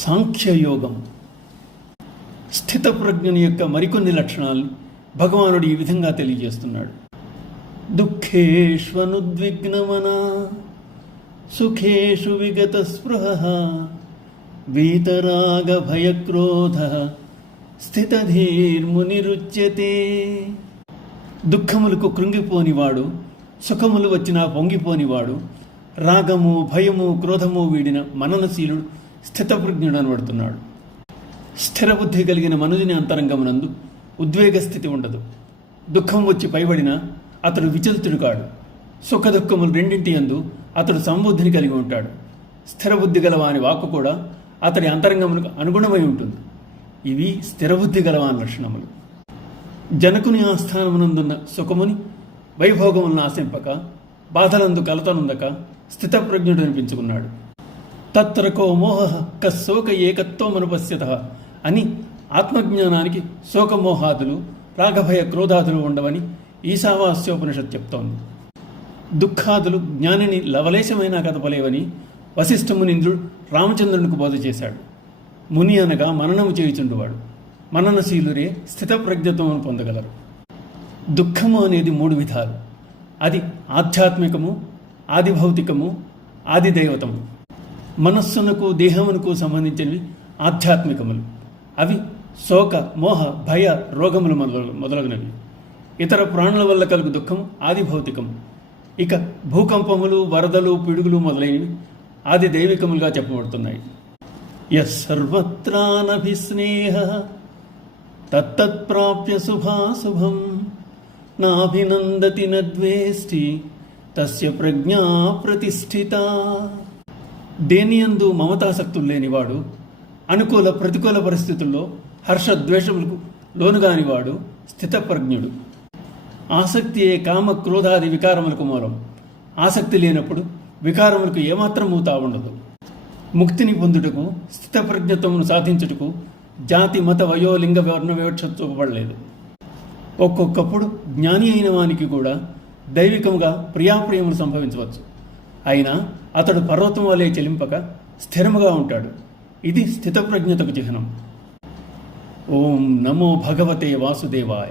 సాంఖ్యయోగం స్థితప్రజ్ఞుని యొక్క మరికొన్ని లక్షణాలు భగవానుడు ఈ విధంగా తెలియజేస్తున్నాడు. దుఃఖేష్వనుద్విగ్నమన సుఖేషు విగత స్పృహ వీతరాగ భయక్రోధ స్థితధీర్మునిరుచ్యతే. దుఃఖములకు కృంగిపోనివాడు, సుఖములు వచ్చినా పొంగిపోనివాడు, రాగము భయము క్రోధము వీడిన మననశీలుడు స్థితప్రజ్ఞుడు అనబడుతున్నాడు. స్థిరబుద్ధి కలిగిన మనుజుని అంతరంగమునందు ఉద్వేగ స్థితి ఉండదు. దుఃఖం వచ్చి పైబడినా అతడు విచలితుడు కాడు. సుఖ దుఃఖములు రెండింటి యందు అతడు సంబుద్ధిని కలిగి ఉంటాడు. స్థిరబుద్ధి గలవాని వాక్కు కూడా అతడి అంతరంగమునకు అనుగుణమై ఉంటుంది. ఇవి స్థిరబుద్ధి గలవాని లక్షణములు. జనకుని ఆస్థానమునందున్న సుఖముని వైభోగములను ఆశింపక, బాధలందు కలతనుందక స్థితప్రజ్ఞుడు అనిపించుకున్నాడు. తత్రకో మోహ కశోక ఏకత్వమనుపశ్యత అని ఆత్మజ్ఞానానికి శోకమోహాదులు రాగభయ క్రోధాదులు ఉండవని ఈశావాస్యోపనిషత్ చెప్తోంది. దుఃఖాదులు జ్ఞానిని లవలేశమైనా కదపలేవని వశిష్ఠమునింద్రుడు రామచంద్రునికి బోధ చేశాడు. ముని అనగా మననము చేయుచుండువాడు. మననశీలురే స్థితప్రజ్ఞత్వమును పొందగలరు. దుఃఖము అనేది 3 విధాలు. అది ఆధ్యాత్మికము, ఆదిభౌతికము, ఆదిదైవతము. మనస్సునకు దేహమునకు సంబంధించినవి ఆధ్యాత్మికములు. అవి శోక మోహ భయ రోగములు మొదలగునవి. ఇతర ప్రాణుల వల్ల కలుగు దుఃఖము ఆదిభౌతికము. ఇక భూకంపములు వరదలు పిడుగులు మొదలైనవి ఆది దైవికములుగా చెప్పబడుతున్నాయి. యస్సర్వత్రానభిస్నేహ తత్తత్ప్రాప్య శుభాశుభం నాభినందతి నద్వేష్టి తస్య ప్రజ్ఞా ప్రతిష్ఠిత. దేనియందు మమతాసక్తులు లేనివాడు, అనుకూల ప్రతికూల పరిస్థితుల్లో హర్షద్వేషములకు లోనుగానివాడు స్థితప్రజ్ఞుడు. ఆసక్తియే కామ క్రోధాది వికారములకు మూలం. ఆసక్తి లేనప్పుడు వికారములకు ఏమాత్రమూ తావుండదు. ముక్తిని పొందుటకు, స్థితప్రజ్ఞత్వమును సాధించుటకు జాతి మత వయోలింగ వర్ణ వివక్ష చూపబడలేదు. ఒక్కొక్కప్పుడు జ్ఞాని అయిన వానికి కూడా దైవికముగా ప్రియాప్రియములు సంభవించవచ్చు. అయినా అతడు పర్వతం వలె చెలింపక స్థిరముగా ఉంటాడు. ఇది స్థితప్రజ్ఞతకు చిహ్నం. ఓం నమో భగవతే వాసుదేవాయ.